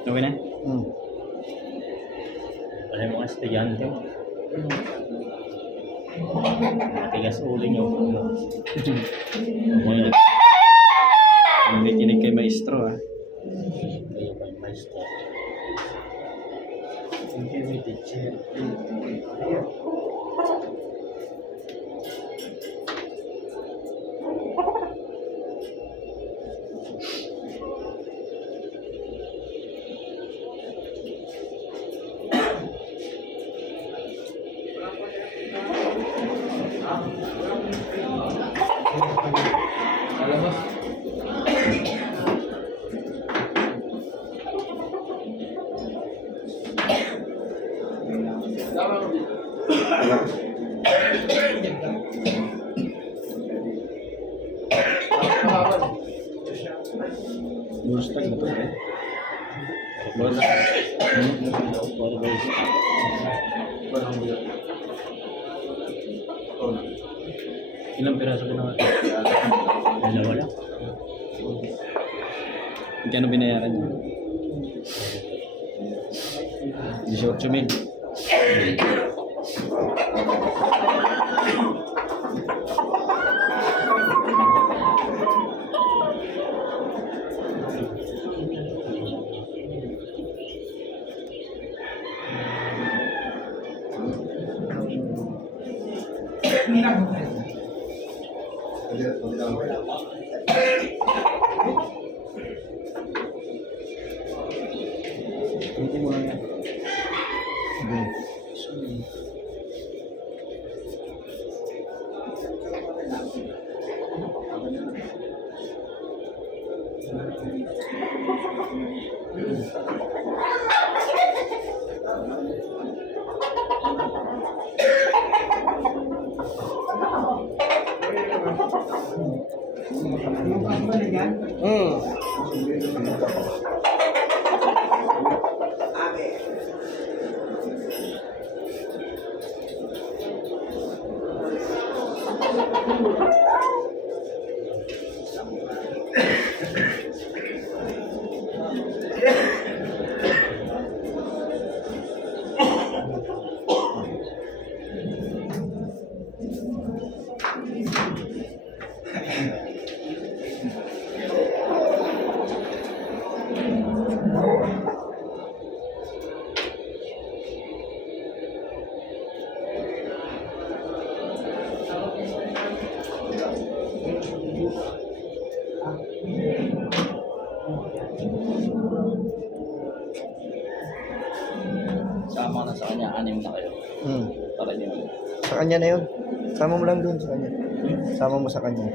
Okay na? Hmm. Alam mo mga estudyante. Matigas ulo nyo. May tinig kay maestro ah. Kayo kay maestro. Thank you, teacher. Mustag na to eh. Bola. Bola guys. Ilang piraso ko na? Dalawa lang. Magkano binayaran niyo? 18,000. Hindi mo lang yan. Sama na sa kanya, 6 na kayo. Para niyo. Sa kanya na yun. Sama mo lang dun sa kanya. Sama mo sa kanya.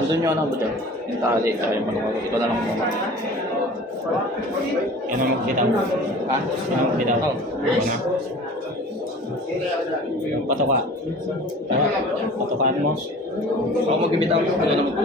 Andun yung ano ba dyan? Yung tali, kaya mo naman. Ikaw na lang muna. Yan ang magbitaw. Ha? Yan ang magbitaw. Oo. Yung patoka. Patokaan mo. Ako magbibitaw, ano na magbuka.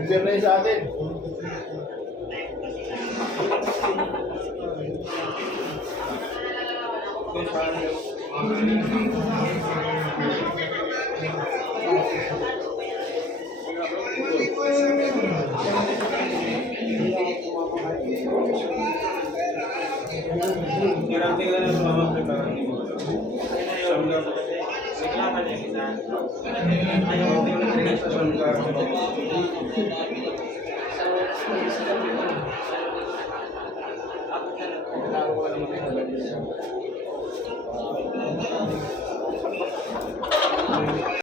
Internet sa atin.